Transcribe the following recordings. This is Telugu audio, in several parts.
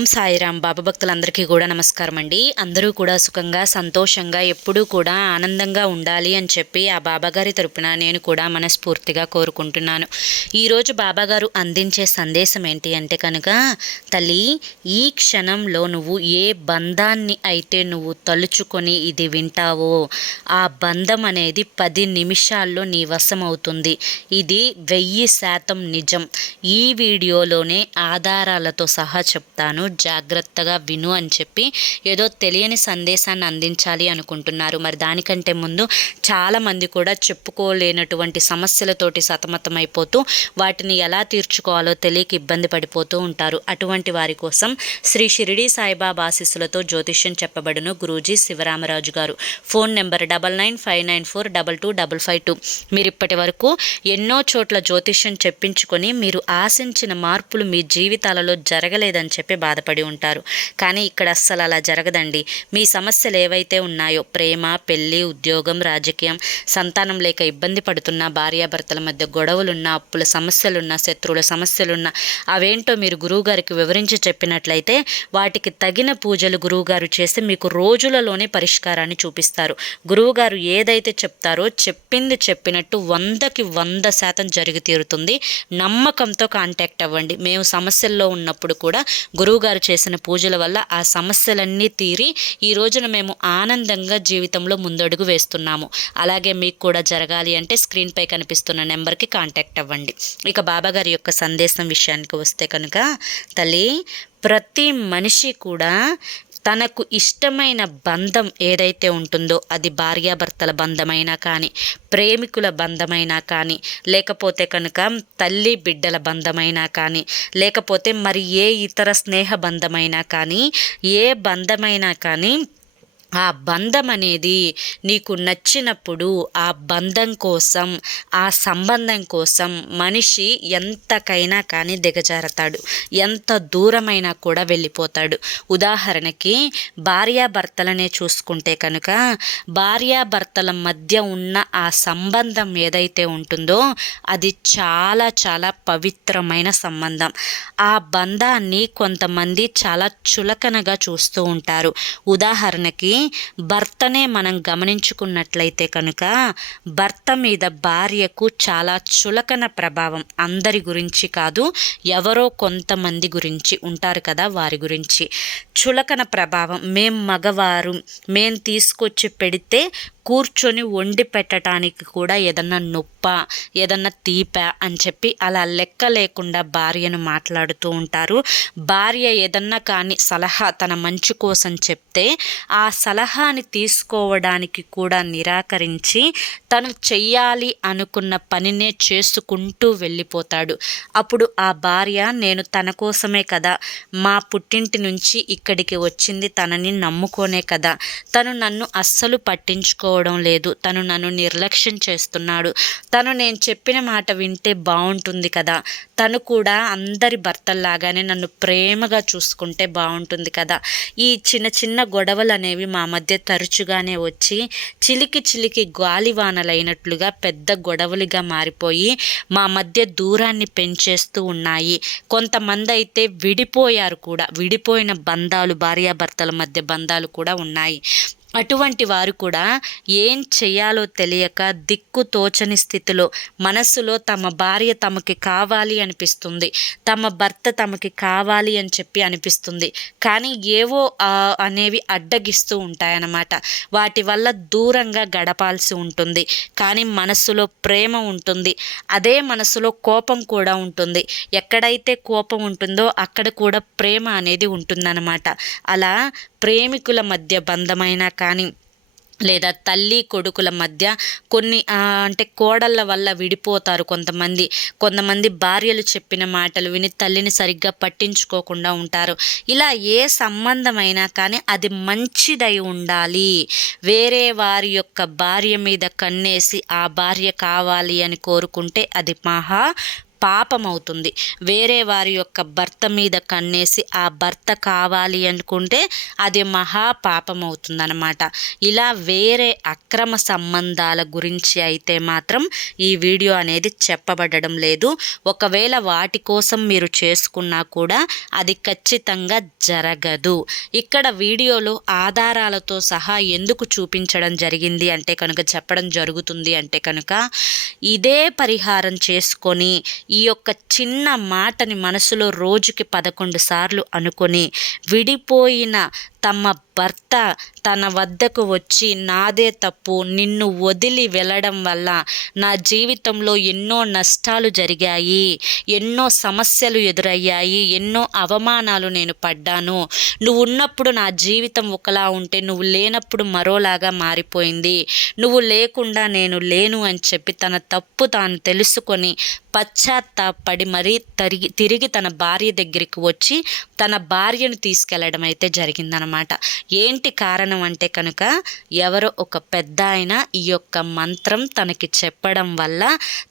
ఓం సాయిరాం. బాబా భక్తులందరికీ కూడా నమస్కారం అండి. అందరూ కూడా సుఖంగా సంతోషంగా ఎప్పుడూ కూడా ఆనందంగా ఉండాలి అని చెప్పి ఆ బాబాగారి తరపున నేను కూడా మనస్ఫూర్తిగా కోరుకుంటున్నాను. ఈరోజు బాబాగారు అందించే సందేశం ఏంటి అంటే కనుక, తల్లి, ఈ క్షణంలో నువ్వు ఏ బంధాన్ని అయితే నువ్వు తలుచుకొని ఇది వింటావో ఆ బంధం అనేది 10 నిమిషాల్లో నీ వశం అవుతుంది. ఇది 1000% నిజం. ఈ వీడియోలోనే ఆధారాలతో సహా చెప్తాను, జాగ్రత్తగా విను అని చెప్పి ఏదో తెలియని సందేశాన్ని అందించాలి అనుకుంటున్నారు. మరి దానికంటే ముందు చాలామంది కూడా చెప్పుకోలేనటువంటి సమస్యలతోటి సతమతమైపోతూ వాటిని ఎలా తీర్చుకోవాలో తెలియక ఇబ్బంది పడిపోతూ ఉంటారు. అటువంటి వారి కోసం శ్రీ షిరిడి సాయిబాబా ఆశీస్సులతో జ్యోతిష్యం చెప్పబడును గురూజీ శివరామరాజు గారు. Phone number 995994225552. మీరు ఇప్పటి వరకు ఎన్నో చోట్ల జ్యోతిష్యం చెప్పించుకొని మీరు ఆశించిన మార్పులు మీ జీవితాలలో జరగలేదని చెప్పి బాధపడి ఉంటారు. కానీ ఇక్కడ అస్సలు అలా జరగదండి. మీ సమస్యలు ఏవైతే ఉన్నాయో, ప్రేమ, పెళ్లి, ఉద్యోగం, రాజకీయం, సంతానం లేక ఇబ్బంది పడుతున్న, భార్యాభర్తల మధ్య గొడవలున్నా, అప్పుల సమస్యలున్నా, శత్రువుల సమస్యలున్నా, అవేంటో మీరు గురువుగారికి వివరించి చెప్పినట్లయితే వాటికి తగిన పూజలు గురువుగారు చేసి మీకు రోజులలోనే పరిష్కారాన్ని చూపిస్తారు. గురువుగారు ఏదైతే చెప్తారో చెప్పింది చెప్పినట్టు 100కి 100% జరిగి తీరుతుంది. నమ్మకంతో కాంటాక్ట్ అవ్వండి. మేము సమస్యల్లో ఉన్నప్పుడు కూడా గురువుగారు చేసిన పూజల వల్ల ఆ సమస్యలన్నీ తీరి ఈ రోజున మేము ఆనందంగా జీవితంలో ముందడుగు వేస్తున్నాము. అలాగే మీకు కూడా జరగాలి అంటే స్క్రీన్పై కనిపిస్తున్న నెంబర్కి కాంటాక్ట్ అవ్వండి. ఇక బాబాగారి యొక్క సందేశం విషయానికి వస్తే కనుక, తల్లి, ప్రతి మనిషి కూడా తనకు ఇష్టమైన బంధం ఏదైతే ఉంటుందో, అది భార్యాభర్తల బంధమైనా కానీ, ప్రేమికుల బంధమైనా కానీ, లేకపోతే కనుక తల్లి బిడ్డల బంధమైనా కానీ, లేకపోతే మరి ఏ ఇతర స్నేహ బంధమైనా కానీ, ఏ బంధమైనా కానీ, ఆ బంధం అనేది నీకు నచ్చినప్పుడు ఆ బంధం కోసం, ఆ సంబంధం కోసం మనిషి ఎంతకైనా కానీ దిగజారతాడు, ఎంత దూరమైనా కూడా వెళ్ళిపోతాడు. ఉదాహరణకి భార్యాభర్తలనే చూసుకుంటే కనుక, భార్యాభర్తల మధ్య ఉన్న ఆ సంబంధం ఏదైతే ఉంటుందో అది చాలా చాలా పవిత్రమైన సంబంధం. ఆ బంధాన్ని కొంతమంది చాలా చులకనగా చూస్తూ ఉంటారు. ఉదాహరణకి భర్తనే మనం గమనించుకున్నట్లయితే కనుక, భర్త మీద భార్యకు చాలా చులకన ప్రభావం. అందరి గురించి కాదు, ఎవరో కొంతమంది గురించి ఉంటారు కదా, వారి గురించి చులకన ప్రభావం. మేం మగవారు, మేం తీసుకొచ్చి పెడితే కూర్చొని వండి పెట్టడానికి కూడా ఏదన్నా నొప్ప, ఏదన్నా తీప అని చెప్పి అలా లెక్క లేకుండా భార్యను మాట్లాడుతూ ఉంటారు. భార్య ఏదన్నా కానీ సలహా తన మంచి కోసం చెప్తే ఆ సలహాని తీసుకోవడానికి కూడా నిరాకరించి తను చెయ్యాలి అనుకున్న పనినే చేసుకుంటూ వెళ్ళిపోతాడు. అప్పుడు ఆ భార్య, నేను తన కోసమే కదా, మా పుట్టింటి నుంచి ఇక్కడికి వచ్చింది తనని నమ్ముకోనే కదా, తను నన్ను అస్సలు పట్టించుకోవడం లేదు, తను నన్ను నిర్లక్ష్యం చేస్తున్నాడు, తను నేను చెప్పిన మాట వింటే బాగుంటుంది కదా, తను కూడా అందరి భర్తల్లాగానే నన్ను ప్రేమగా చూసుకుంటే బాగుంటుంది కదా. ఈ చిన్న చిన్న గొడవలు అనేవి మా మధ్య తరచుగానే వచ్చి చిలికి చిలికి గాలివానలైనట్లుగా పెద్ద గొడవలుగా మారిపోయి మా మధ్య దూరాన్ని పెంచేస్తూ ఉన్నాయి. కొంతమంది అయితే విడిపోయారు కూడా. విడిపోయిన బంధాలు, భార్యాభర్తల మధ్య బంధాలు కూడా ఉన్నాయి. అటువంటి వారు కూడా ఏం చేయాలో తెలియక దిక్కు తోచని స్థితిలో మనస్సులో తమ భార్య తమకి కావాలి అనిపిస్తుంది, తమ భర్త తమకి కావాలి అని చెప్పి అనిపిస్తుంది. కానీ ఏవో అనేవి అడ్డగిస్తూ ఉంటాయన్నమాట. వాటి వల్ల దూరంగా గడపాల్సి ఉంటుంది. కానీ మనస్సులో ప్రేమ ఉంటుంది. అదే మనసులో కోపం కూడా ఉంటుంది. ఎక్కడైతే కోపం ఉంటుందో అక్కడ కూడా ప్రేమ అనేది ఉంటుందన్నమాట. అలా ప్రేమికుల మధ్య బంధమైనా కానీ, లేదా తల్లి కొడుకుల మధ్య కొన్ని అంటే కోడళ్ళ వల్ల విడిపోతారు కొంతమంది భార్యలు చెప్పిన మాటలు విని తల్లిని సరిగ్గా పట్టించుకోకుండా ఉంటారు. ఇలా ఏ సంబంధమైనా కానీ అది మంచిదై ఉండాలి. వేరే వారి యొక్క భార్య మీద కన్నేసి ఆ భార్య కావాలి అని కోరుకుంటే అది మహా పాపం అవుతుంది. వేరే వారి యొక్క భర్త మీద కన్నేసి ఆ భర్త కావాలి అనుకుంటే అది మహా పాపం అవుతుందన్నమాట. ఇలా వేరే అక్రమ సంబంధాల గురించి అయితే మాత్రం ఈ వీడియో అనేది చెప్పబడడం లేదు. ఒకవేళ వాటి కోసం మీరు చేసుకున్నా కూడా అది ఖచ్చితంగా జరగదు. ఇక్కడ వీడియోలో ఆధారాలతో సహా ఎందుకు చూపించడం జరిగింది అంటే కనుక, చెప్పడం జరుగుతుంది అంటే కనుక, ఇదే పరిహారం చేసుకొని ఈ యొక్క చిన్న మాటని మనసులో రోజుకి 11 సార్లు అనుకొని విడిపోయిన తమ భర్త తన వద్దకు వచ్చి నాదే తప్పు, నిన్ను వదిలి వెళ్ళడం వల్ల నా జీవితంలో ఎన్నో నష్టాలు జరిగాయి, ఎన్నో సమస్యలు ఎదురయ్యాయి, ఎన్నో అవమానాలు నేను పడ్డాను, నువ్వు ఉన్నప్పుడు నా జీవితం ఒకలా ఉంటే నువ్వు లేనప్పుడు మరోలాగా మారిపోయింది, నువ్వు లేకుండా నేను లేను అని చెప్పి తన తప్పు తాను తెలుసుకొని పశ్చాత్తాపడి మరీ తిరిగి తన భార్య దగ్గరికి వచ్చి తన భార్యను తీసుకెళ్లడం అయితే జరిగిందనమాట. ఏంటి కారణం అంటే కనుక, ఎవరో ఒక పెద్ద ఆయన ఈ యొక్క మంత్రం తనకి చెప్పడం వల్ల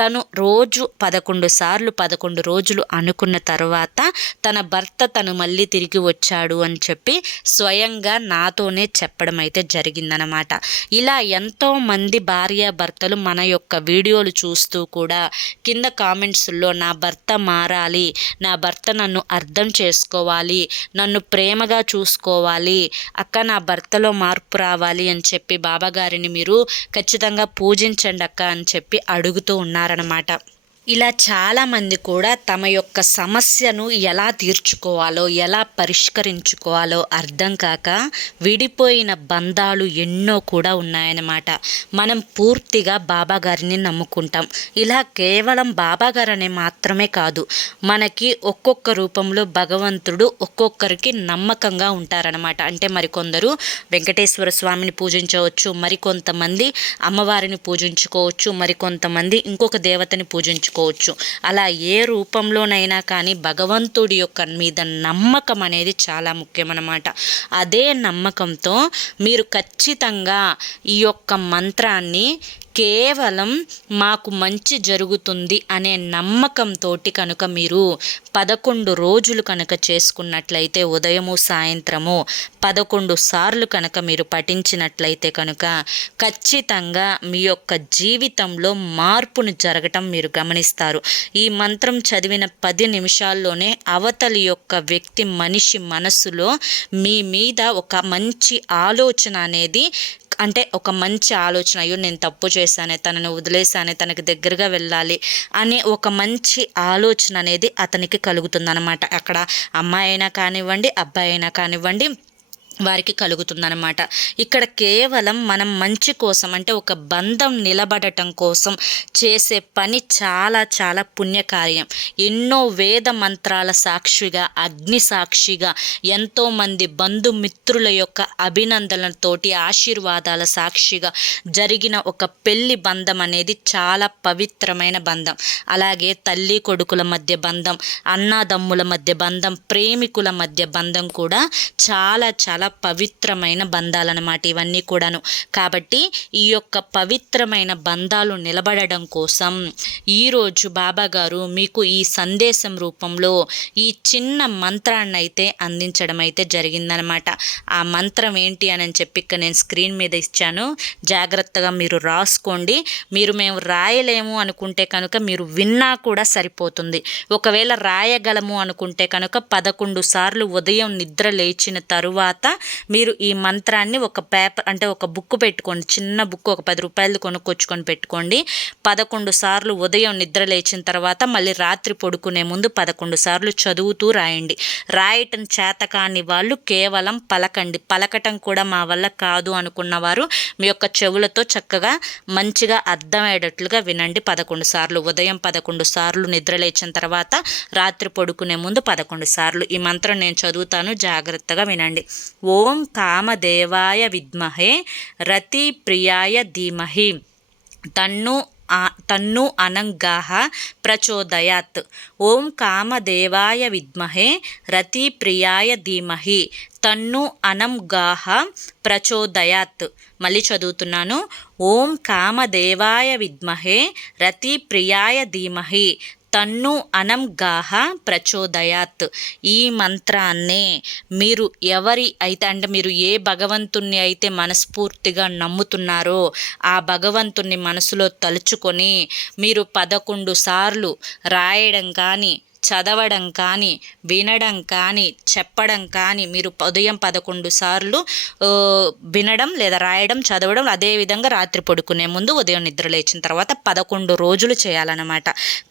తను రోజు 11 సార్లు 11 రోజులు అనుకున్న తర్వాత తన భర్త తను మళ్ళీ తిరిగి వచ్చాడు అని చెప్పి స్వయంగా నాతోనే చెప్పడం అయితే జరిగిందనమాట. ఇలా ఎంతోమంది భార్యాభర్తలు మన యొక్క వీడియోలు చూస్తూ కూడా కింద కామెంట్స్లో నా భర్త మారాలి, నా భర్త నన్ను అర్థం చేసుకోవాలి, నన్ను ప్రేమగా చూసుకోవాలి, అక్క నా భర్తలో మార్పు రావాలి అని చెప్పి బాబాగారిని మీరు ఖచ్చితంగా పూజించండి అక్క అని చెప్పి అడుగుతూ ఉన్నారనమాట. ఇలా చాలామంది కూడా తమ యొక్క సమస్యను ఎలా తీర్చుకోవాలో, ఎలా పరిష్కరించుకోవాలో అర్థం కాక విడిపోయిన బంధాలు ఎన్నో కూడా ఉన్నాయన్నమాట. మనం పూర్తిగా బాబాగారిని నమ్ముకుంటాం. ఇలా కేవలం బాబాగారనే మాత్రమే కాదు, మనకి ఒక్కొక్క రూపంలో భగవంతుడు ఒక్కొక్కరికి నమ్మకంగా ఉంటారనమాట. అంటే మరికొందరు వెంకటేశ్వర స్వామిని పూజించవచ్చు, మరికొంతమంది అమ్మవారిని పూజించుకోవచ్చు, మరికొంతమంది ఇంకొక దేవతని పూజించుకోవచ్చు. అలా ఏ రూపంలోనైనా కానీ భగవంతుడి యొక్క మీద నమ్మకం అనేది చాలా ముఖ్యమన్నమాట. అదే నమ్మకంతో మీరు ఖచ్చితంగా ఈ యొక్క మంత్రాన్ని కేవలం మాకు మంచి జరుగుతుంది అనే నమ్మకంతో కనుక మీరు 11 రోజులు కనుక చేసుకున్నట్లయితే, ఉదయము సాయంత్రము 11 సార్లు కనుక మీరు పఠించినట్లయితే కనుక ఖచ్చితంగా మీ యొక్క జీవితంలో మార్పును జరగటం మీరు గమనిస్తారు. ఈ మంత్రం చదివిన 10 నిమిషాల్లోనే అవతలి యొక్క వ్యక్తి మనిషి మనసులో మీ మీద ఒక మంచి ఆలోచన అనేది, అంటే ఒక మంచి ఆలోచన, అయ్యో నేను తప్పు చేశానే, తనను వదిలేసానే, తనకి దగ్గరగా వెళ్ళాలి అనే ఒక మంచి ఆలోచన అనేది అతనికి కలుగుతుందన్నమాట. అక్కడ అమ్మాయి అయినా కానివ్వండి, అబ్బాయి అయినా కానివ్వండి, వారికి కలుగుతుందన్నమాట. ఇక్కడ కేవలం మనం మంచి కోసం, అంటే ఒక బంధం నిలబడటం కోసం చేసే పని చాలా చాలా పుణ్యకార్యం. ఎన్నో వేద మంత్రాల సాక్షిగా, అగ్ని సాక్షిగా, ఎంతోమంది బంధుమిత్రుల యొక్క అభినందనలతోటి, ఆశీర్వాదాల సాక్షిగా జరిగిన ఒక పెళ్లి బంధం అనేది చాలా పవిత్రమైన బంధం. అలాగే తల్లి కొడుకుల మధ్య బంధం, అన్నాదమ్ముల మధ్య బంధం, ప్రేమికుల మధ్య బంధం కూడా చాలా చాలా పవిత్రమైన బంధాలన్నమాట ఇవన్నీ కూడాను. కాబట్టి ఈ యొక్క పవిత్రమైన బంధాలు నిలబడడం కోసం ఈరోజు బాబాగారు మీకు ఈ సందేశం రూపంలో ఈ చిన్న మంత్రాన్ని అయితే అందించడం అయితే జరిగిందనమాట. ఆ మంత్రం ఏంటి అని చెప్పి ఇక్కడ నేను స్క్రీన్ మీద ఇచ్చాను, జాగ్రత్తగా మీరు రాసుకోండి. మేము రాయలేము అనుకుంటే కనుక మీరు విన్నా కూడా సరిపోతుంది. ఒకవేళ రాయగలము అనుకుంటే కనుక 11 సార్లు ఉదయం నిద్ర లేచిన తరువాత మీరు ఈ మంత్రాన్ని ఒక పేపర్, అంటే ఒక బుక్ పెట్టుకోండి, చిన్న బుక్, ఒక 10 రూపాయలు కొనుక్కొచ్చుకొని పెట్టుకోండి. 11 సార్లు ఉదయం నిద్ర లేచిన తర్వాత, మళ్ళీ రాత్రి పడుకునే ముందు 11 సార్లు చదువుతూ రాయండి. రాయటం చేత కాని వాళ్ళు కేవలం పలకండి. పలకటం కూడా మా వల్ల కాదు అనుకున్నవారు మీ యొక్క చెవులతో చక్కగా మంచిగా అర్థమయ్యేటట్లుగా వినండి. 11 సార్లు ఉదయం, 11 సార్లు నిద్ర లేచిన తర్వాత, రాత్రి పడుకునే ముందు 11 సార్లు ఈ మంత్రం నేను చదువుతాను, జాగ్రత్తగా వినండి. ఓం కామదేవాయ విద్మహే రతి ప్రియాయ ధీమహి తన్ను అనంగాః ప్రచోదయాత్. ఓం కామదేవాయ విద్మహే రతి ప్రియాయ ధీమహి తన్ను అనంగాః ప్రచోదయాత్. మళ్ళీ చదువుతున్నాను. ఓం కామదేవాయ విద్మహే రతి ప్రియాయ ధీమహి తన్ను అనం గాహ ప్రచోదయాత్. ఈ మంత్రాన్నే మీరు ఎవరి అయితే అంటే మీరు ఏ భగవంతుణ్ణి అయితే మనస్ఫూర్తిగా నమ్ముతున్నారో ఆ భగవంతుణ్ణి మనసులో తలుచుకొని మీరు 11 సార్లు రాయడం కానీ, చదవడం కానీ, వినడం కానీ, చెప్పడం కానీ, మీరు ఉదయం 11 సార్లు వినడం లేదా రాయడం, చదవడం, అదేవిధంగా రాత్రి పడుకునే ముందు, ఉదయం నిద్ర లేచిన తర్వాత 11 రోజులు చేయాలన్నమాట.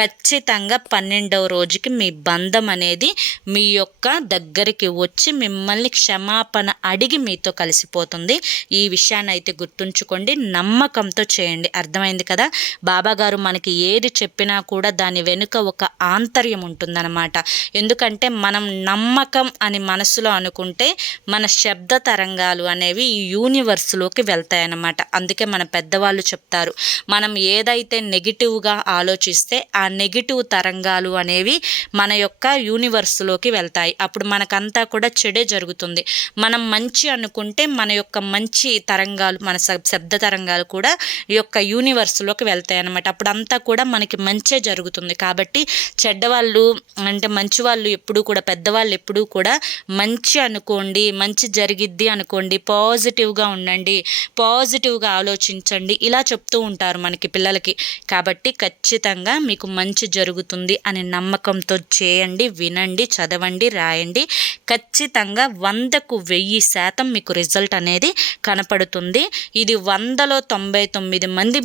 ఖచ్చితంగా 12వ రోజుకి మీ బంధం అనేది మీ యొక్క దగ్గరికి వచ్చి మిమ్మల్ని క్షమాపణ అడిగి మీతో కలిసిపోతుంది. ఈ విషయాన్ని అయితే గుర్తుంచుకోండి, నమ్మకంతో చేయండి. అర్థమైంది కదా? బాబాగారు మనకి ఏది చెప్పినా కూడా దాని వెనుక ఒక ఆంతర్యం ఉంటుందన్నమాట. ఎందుకంటే మనం నమ్మకం అని మనసులో అనుకుంటే మన శబ్ద తరంగాలు అనేవి ఈ యూనివర్స్లోకి వెళ్తాయన్నమాట. అందుకే మన పెద్దవాళ్ళు చెప్తారు, మనం ఏదైతే నెగిటివ్గా ఆలోచిస్తే ఆ నెగిటివ్ తరంగాలు అనేవి మన యొక్క యూనివర్స్లోకి వెళ్తాయి. అప్పుడు మనకంతా కూడా చెడే జరుగుతుంది. మనం మంచి అనుకుంటే మన యొక్క మంచి తరంగాలు, మన శబ్ద తరంగాలు కూడా ఈ యొక్క యూనివర్స్లోకి వెళ్తాయి అన్నమాట. అప్పుడు అంతా కూడా మనకి మంచే జరుగుతుంది. కాబట్టి చెడ్డవాళ్ళు అంటే మంచి వాళ్ళు ఎప్పుడూ కూడా, పెద్దవాళ్ళు ఎప్పుడూ కూడా మంచి అనుకోండి, మంచి జరిగిద్ది అనుకోండి, పాజిటివ్గా ఉండండి, పాజిటివ్గా ఆలోచించండి, ఇలా చెప్తూ ఉంటారు మనకి పిల్లలకి. కాబట్టి ఖచ్చితంగా మీకు మంచి జరుగుతుంది అని నమ్మకంతో చేయండి, వినండి, చదవండి, రాయండి. ఖచ్చితంగా 100కు 1000% మీకు రిజల్ట్ అనేది కనపడుతుంది. ఇది 100లో 99 మంది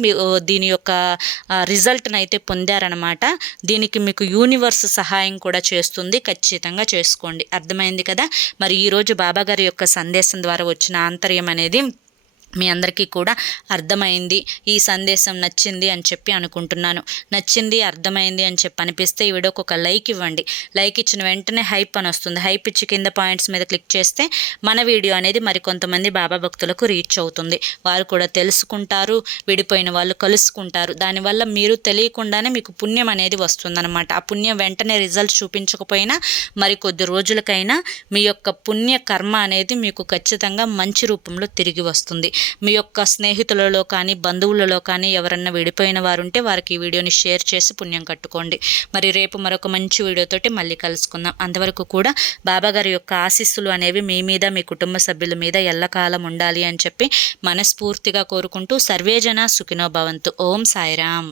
దీని యొక్క రిజల్ట్ని అయితే పొందారనమాట. దీనికి మీకు యూనివర్స్ సహాయం కూడా చేస్తుంది. ఖచ్చితంగా చేసుకోండి. అర్థమైంది కదా? మరి ఈరోజు బాబాగారి యొక్క సందేశం ద్వారా వచ్చిన ఆంతర్యం అనేది మీ అందరికీ కూడా అర్థమైంది, ఈ సందేశం నచ్చింది అని చెప్పి అనుకుంటున్నాను. నచ్చింది, అర్థమైంది అని చెప్పి అనిపిస్తే ఈ వీడియోకి ఒక లైక్ ఇవ్వండి. లైక్ ఇచ్చిన వెంటనే హైప్ అని వస్తుంది. హైప్ ఇచ్చి కింద పాయింట్స్ మీద క్లిక్ చేస్తే మన వీడియో అనేది మరికొంతమంది బాబా భక్తులకు రీచ్ అవుతుంది. వారు కూడా తెలుసుకుంటారు, విడిపోయిన వాళ్ళు కలుసుకుంటారు. దానివల్ల మీరు తెలియకుండానే మీకు పుణ్యం అనేది వస్తుందన్నమాట. ఆ పుణ్యం వెంటనే రిజల్ట్ చూపించకపోయినా మరి కొద్ది రోజులకైనా మీ యొక్క పుణ్య కర్మ అనేది మీకు ఖచ్చితంగా మంచి రూపంలో తిరిగి వస్తుంది. మీ యొక్క స్నేహితులలో కానీ, బంధువులలో కానీ ఎవరన్నా విడిపోయిన వారు ఉంటే వారికి ఈ వీడియోని షేర్ చేసి పుణ్యం కట్టుకోండి. మరి రేపు మరొక మంచి వీడియోతోటి మళ్ళీ కలుసుకుందాం. అంతవరకు కూడా బాబాగారి యొక్క ఆశీస్సులు అనేవి మీ మీద, మీ కుటుంబ సభ్యుల మీద ఎల్లకాలం ఉండాలి అని చెప్పి మనస్ఫూర్తిగా కోరుకుంటూ సర్వేజన సుఖినో భవంతు. ఓం సాయిరామ్.